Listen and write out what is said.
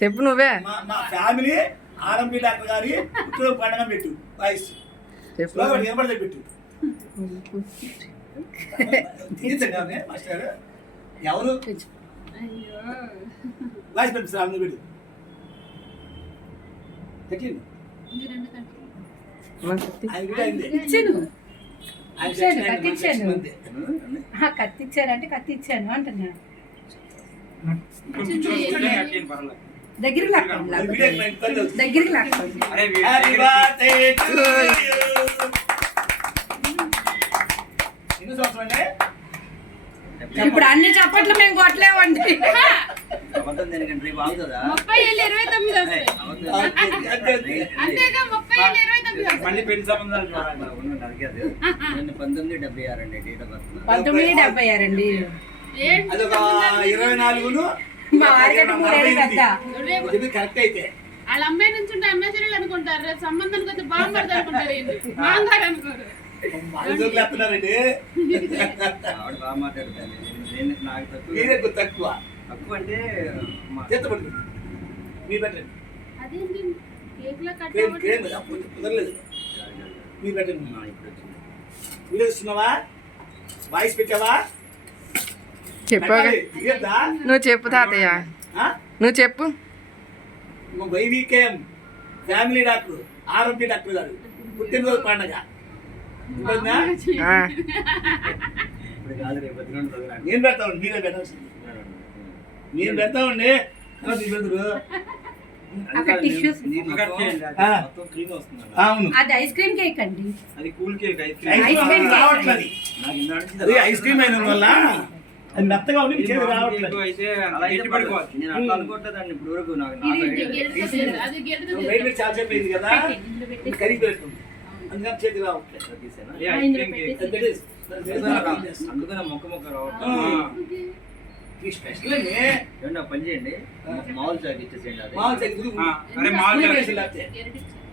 చెప్పు నువ్వే. మా ఫ్యామిలీ ఆర్ఎంపీ డాక్టర్ గారి పుట్టిన పండుగ పెట్టు వాయిస్ చెప్పు. నిలబడితే పెట్టు. మాస్టర్ ఎవరు వాయిస్ పంపిస్తారు నువ్వు పెట్టు. పెట్టిండు కత్తిచ్చారంటే కత్తిచ్చాను అంటున్నా. దగ్గరికి లాక్కోండి, దగ్గరికి లాక్కోండి. ఇప్పుడు అన్ని చప్పట్లు మేము కొట్టలేమండి. మళ్ళీ పెళ్లి సంబంధాలు 1976 అండి. అదొక 24 మా వారికంటే మూడేళ్ళు పెద్ద. కరెక్ట్ అయితే వాళ్ళ అమ్మాయి నుంచి ఉంటే అమ్మాయి చర్యలు అనుకుంటారు, రేపు సంబంధానికి వస్తే బాగుపడతారు అనుకుంటారు, బాగుంటారు అనుకోరు. చెప్తున్నారండి బాగా మాట్లాడతాను. నాకు తక్కువ తక్కువ అంటే చేత పడుతుంది మీ పెట్టండి. అదేంటి కేక్ లో కట్ కుదరలేదు. మీరు పెట్టండి. వీడియో ఇస్తున్నావా? వాయిస్ పెట్టావా? చెప్పాగా నువ్వు చెప్పు తాతయ్య, నువ్వు చెప్పు. వైవికేఎం ఫ్యామిలీ డాక్టర్ ఆర్ఎంపీ డాక్టర్ గారు పుట్టినరోజు పండుగ. నేను పెడతామండి, మీరే పెట్టాల్సింది. నేను పెడతామండి. అవును అది ఐస్ క్రీమ్ కేక్ అండి. అది కూల్ కేక్. రావట్లేదు. ఐస్ క్రీమ్ అయిన వల్ల అది మెత్తగా ఉండి చేతి రావట్లేదు. అయితే నేను అట్లా అనుకుంటుందండి ఇప్పుడు వరకు. నాకు వెయిట్ చాలా సేపు అయింది కదా, కరిగి పెడుతుంది, అందుకని చేతి రావట్లేదు. అందుకనే మొక్క మొక్క రావట్లేదు. స్పెషల్ అండి. పని చేయండి, మామూలు చాక్ ఇచ్చేసేయండి. మామూలు